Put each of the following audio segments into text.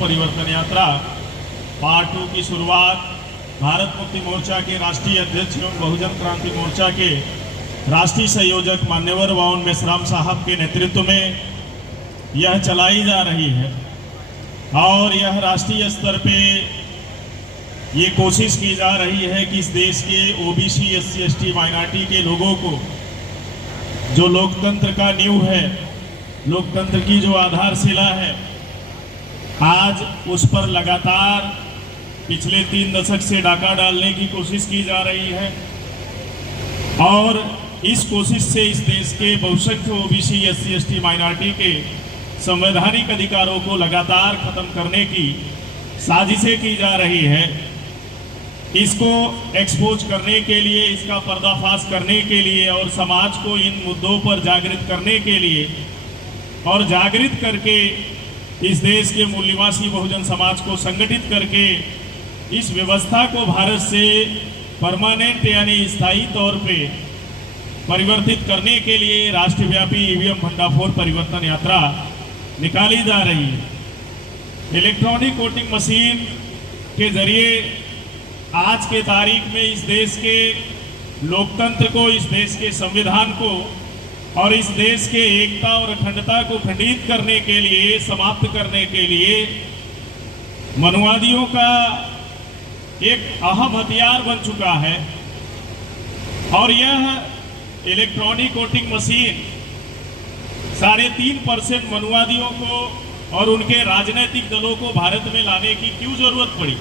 परिवर्तन यात्रा पार्ट 2 की शुरुआत भारत मुक्ति मोर्चा के राष्ट्रीय अध्यक्ष एवं बहुजन क्रांति मोर्चा के राष्ट्रीय संयोजक मान्यवर वाउन मेश्राम साहब के नेतृत्व में यह चलाई जा रही है और यह राष्ट्रीय स्तर पे ये कोशिश की जा रही है कि इस देश के ओबीसी एससी एसटी माइनॉरिटी के लोगों को जो लोकतंत्र का नींव है, लोकतंत्र की जो आधारशिला है, आज उस पर लगातार पिछले 3 दशक से डाका डालने की कोशिश की जा रही है और इस कोशिश से इस देश के बहुसंख्य ओबीसी एससी एसटी माइनॉरिटी के संवैधानिक अधिकारों को लगातार खत्म करने की साजिशें की जा रही है। इसको एक्सपोज करने के लिए, इसका पर्दाफाश करने के लिए और समाज को इन मुद्दों पर जागृत करने के लिए और जागृत करके इस देश के मूल निवासी बहुजन समाज को संगठित करके इस व्यवस्था को भारत से परमानेंट यानी स्थायी तौर पे परिवर्तित करने के लिए राष्ट्रव्यापी ईवीएम भंडाफोड़ परिवर्तन यात्रा निकाली जा रही है। इलेक्ट्रॉनिक वोटिंग मशीन के जरिए आज के तारीख में इस देश के लोकतंत्र को, इस देश के संविधान को और इस देश के एकता और अखंडता को खंडित करने के लिए, समाप्त करने के लिए मनुवादियों का एक अहम हथियार बन चुका है। और यह इलेक्ट्रॉनिक वोटिंग मशीन 3.5% मनुवादियों को और उनके राजनीतिक दलों को भारत में लाने की क्यों जरूरत पड़ी?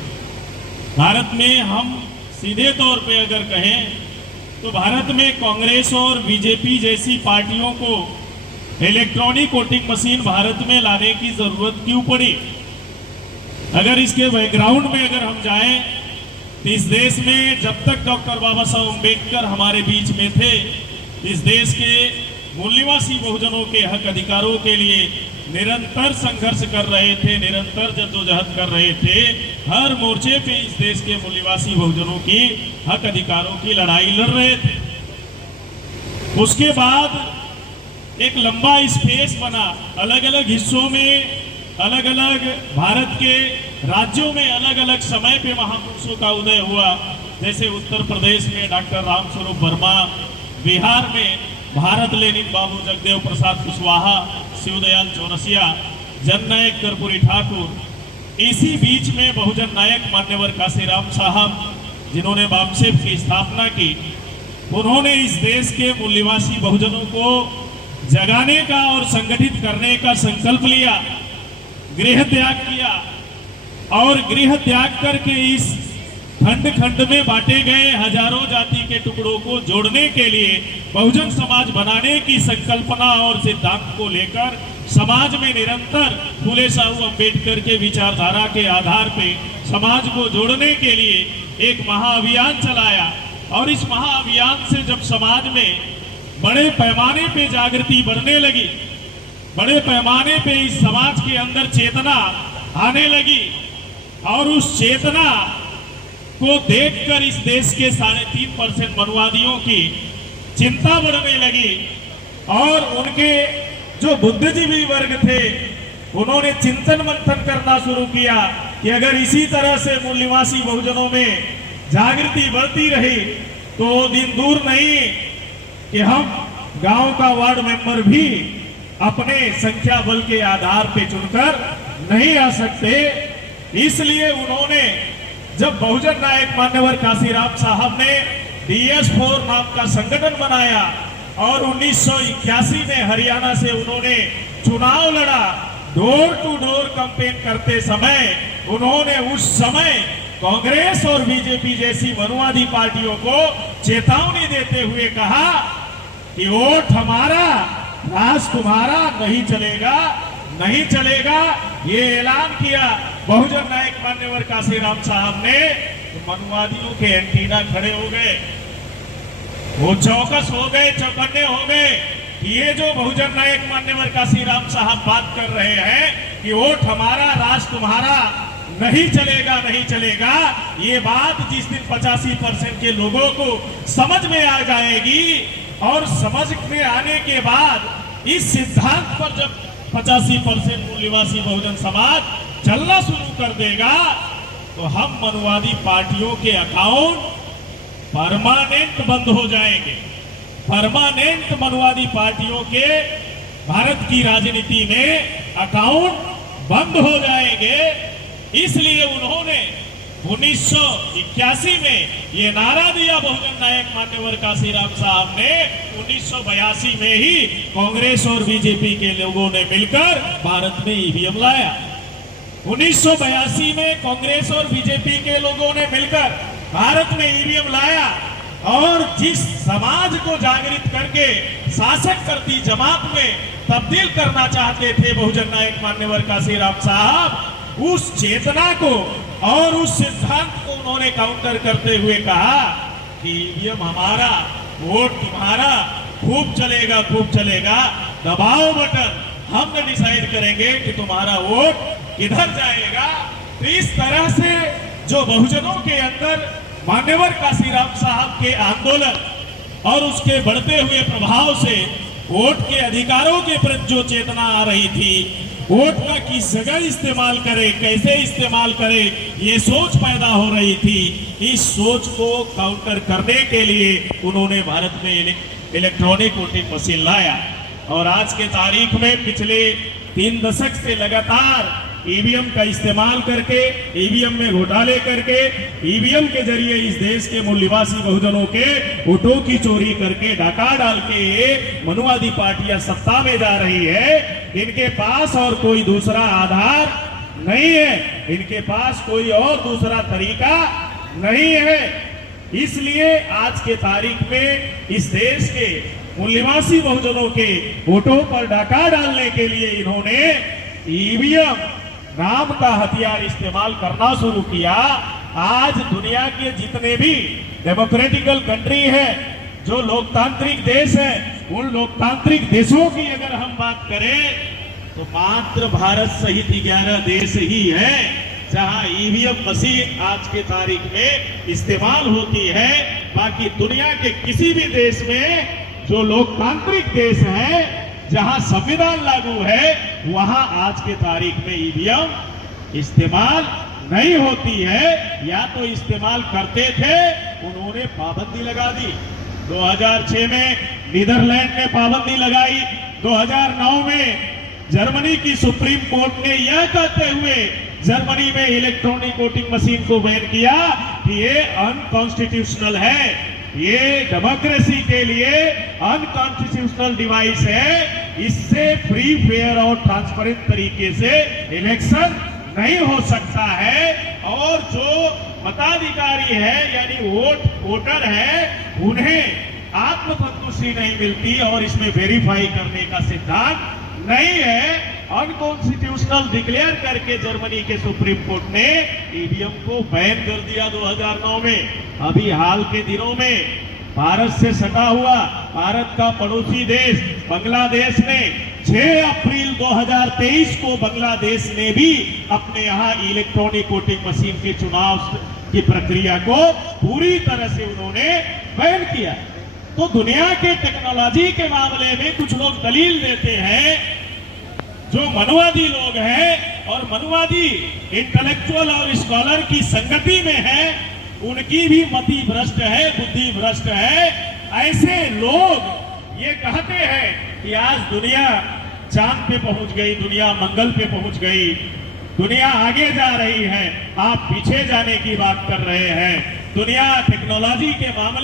भारत में हम सीधे तौर पे अगर कहें तो भारत में कांग्रेस और बीजेपी जैसी पार्टियों को इलेक्ट्रॉनिक वोटिंग मशीन भारत में लाने की जरूरत क्यों पड़ी? अगर इसके बैकग्राउंड में अगर हम जाएं तो इस देश में जब तक डॉक्टर बाबा साहब अम्बेडकर हमारे बीच में थे, इस देश के मूल निवासी बहुजनों के हक अधिकारों के लिए निरंतर संघर्ष कर रहे थे, निरंतर जद्दोजहद कर रहे थे। हर मोर्चे पे इस देश के मूल निवासी बहुजनों की हक अधिकारों की लड़ाई लड़ रहे थे। उसके बाद एक लंबा स्पेस बना, अलग अलग हिस्सों में, अलग अलग भारत के राज्यों में अलग अलग समय पे महापुरुषों का उदय हुआ। जैसे उत्तर प्रदेश में डॉक्टर रामस्वरूप वर्मा, बिहार में भारत लेनिन बाबू जगदेव प्रसाद कुशवाहा, शिवदयाल चौरसिया, जननायक कर्पूरी ठाकुर। इसी बीच में बहुजन नायक मान्यवर काशीराम साहब, जिन्होंने बामसेफ की स्थापना की, उन्होंने इस देश के मूल निवासी बहुजनों को जगाने का और संगठित करने का संकल्प लिया, गृह त्याग किया और गृह त्याग करके इस खंड खंड में बांटे गए हजारों जाति के टुकड़ों को जोड़ने के लिए बहुजन समाज बनाने की संकल्पना और सिद्धांत को लेकर समाज में निरंतर फूले साहू अम्बेडकर के विचारधारा के आधार पे समाज को जोड़ने के लिए एक महाअभियान चलाया। और इस महाअभियान से जब समाज में बड़े पैमाने पे जागृति बढ़ने लगी, बड़े पैमाने पे इस समाज के अंदर चेतना आने लगी और उस चेतना को देखकर इस देश के 3.5% मनुवादियों की चिंता बढ़ने लगी और उनके जो बुद्धिजीवी वर्ग थे उन्होंने चिंतन मंथन करना शुरू किया कि अगर इसी तरह से मूल निवासी बहुजनों में जागृति बढ़ती रही तो दिन दूर नहीं कि हम गांव का वार्ड मेंबर भी अपने संख्या बल के आधार पे चुनकर नहीं आ सकते। इसलिए उन्होंने जब बहुजन नायक मान्यवर काशीराम साहब ने DS4 नाम का संगठन बनाया और 1981 में हरियाणा से उन्होंने चुनाव लड़ा, डोर टू डोर कैंपेन करते समय उन्होंने उस समय कांग्रेस और बीजेपी जैसी मनुवादी पार्टियों को चेतावनी देते हुए कहा कि वोट हमारा, राज तुम्हारा, नहीं चलेगा, नहीं चलेगा। ये ऐलान किया बहुजन नायक मान्यवर काशीराम साहब ने, तो मनुवादियों के एंटीना खड़े हो गए, वो चौकस हो गए, चौकन्ने हो गए। ये जो बहुजन नायक मान्यवर काशीराम साहब बात कर रहे हैं कि वोट हमारा, राज तुम्हारा, नहीं चलेगा, नहीं चलेगा, ये बात जिस दिन 85% के लोगों को समझ में आ जाएगी और समझ में आने के बाद इस सिद्धांत पर जब 85% मूल निवासी बहुजन समाज चलना शुरू कर देगा तो हम मनुवादी पार्टियों के अकाउंट परमानेंट बंद हो जाएंगे। परमानेंट मनुवादी पार्टियों के भारत की राजनीति में अकाउंट बंद हो जाएंगे। इसलिए उन्होंने 1981 में ये नारा दिया बहुजन नायक मान्यवर काशीराम साहब ने। 1982 में ही कांग्रेस और बीजेपी के लोगों ने मिलकर भारत में ईवीएम लाया। 1982 में कांग्रेस और बीजेपी के लोगों ने मिलकर भारत में ईवीएम लाया और जिस समाज को जागृत करके शासक करती जमात में तब्दील करना चाहते थे बहुजन नायक मान्यवर काशीराम साहब, उस चेतना को और उस सिद्धांत को उन्होंने काउंटर करते हुए कहा कि ईवीएम हमारा, वोट तुम्हारा, खूब चलेगा, दबाओ बटन, हम डिसाइड करेंगे कि तुम्हारा वोट किधर जाएगा। तो इस तरह से जो बहुजनों के अंदर मान्यवर काशीराम साहब के आंदोलन और उसके बढ़ते हुए प्रभाव से वोट के अधिकारों के प्रति जो चेतना आ रही थी, वोट का किस जगह इस्तेमाल करे, कैसे इस्तेमाल करे, ये सोच पैदा हो रही थी। इस सोच को काउंटर करने के लिए उन्होंने भारत में इलेक्ट्रॉनिक वोटिंग मशीन लाया और आज के तारीख में पिछले 3 दशक से लगातार ईवीएम का इस्तेमाल करके, ईवीएम में घोटाले करके, ईवीएम के जरिए इस देश के मूल निवासी बहुजनों के वोटों की चोरी करके, डाका डाल के ये मनुवादी पार्टियां सत्ता में जा रही है। इनके पास और कोई दूसरा आधार नहीं है, इनके पास कोई और दूसरा तरीका नहीं है। इसलिए आज के तारीख में इस देश के मूल निवासी बहुजनों के वोटों पर डाका डालने के लिए इन्होंने ईवीएम नाम का हथियार इस्तेमाल करना शुरू किया। आज दुनिया के जितने भी डेमोक्रेटिकल कंट्री है, जो लोकतांत्रिक देश है, उन लोकतांत्रिक देशों की अगर हम बात करें तो मात्र भारत सहित 11 देश ही है जहां ईवीएम मशीन आज के तारीख में इस्तेमाल होती है। बाकी दुनिया के किसी भी देश में जो लोकतांत्रिक देश है, जहां संविधान लागू है, वहां आज के तारीख में ईवीएम इस्तेमाल नहीं होती है। या तो इस्तेमाल करते थे, उन्होंने पाबंदी लगा दी। 2006 में नीदरलैंड ने पाबंदी लगाई। 2009 में जर्मनी की सुप्रीम कोर्ट ने यह कहते हुए जर्मनी में इलेक्ट्रॉनिक वोटिंग मशीन को बैन किया कि ये अनकॉन्स्टिट्यूशनल है, ये डेमोक्रेसी के लिए अनकॉन्स्टिट्यूशनल डिवाइस है, इससे फ्री, फेयर और ट्रांसपेरेंट तरीके से इलेक्शन नहीं हो सकता है। और जो मताधिकारी है यानी वोटर है, उन्हें आत्मसंतुष्टि नहीं मिलती और इसमें वेरीफाई करने का सिद्धांत नहीं है। अनकॉन्स्टिट्यूशनल डिक्लेयर करके जर्मनी के सुप्रीम कोर्ट ने ईवीएम को बैन कर दिया 2009 में। अभी हाल के दिनों में भारत से सटा हुआ भारत का पड़ोसी देश बांग्लादेश ने 6 अप्रैल 2023 को बांग्लादेश ने भी अपने यहाँ इलेक्ट्रॉनिक वोटिंग मशीन के चुनाव की प्रक्रिया को पूरी तरह से उन्होंने बैन किया। तो दुनिया के टेक्नोलॉजी के मामले में कुछ लोग दलील देते हैं, जो मनुवादी लोग हैं और मनुवादी इंटेलेक्चुअल और स्कॉलर की संगति में है, उनकी भी मति भ्रष्ट है, बुद्धि भ्रष्ट है। ऐसे लोग ये कहते हैं कि आज दुनिया चांद पे पहुंच गई, दुनिया मंगल पे पहुंच गई, दुनिया आगे जा रही है, आप पीछे जाने की बात कर रहे हैं। दुनिया टेक्नोलॉजी के मामले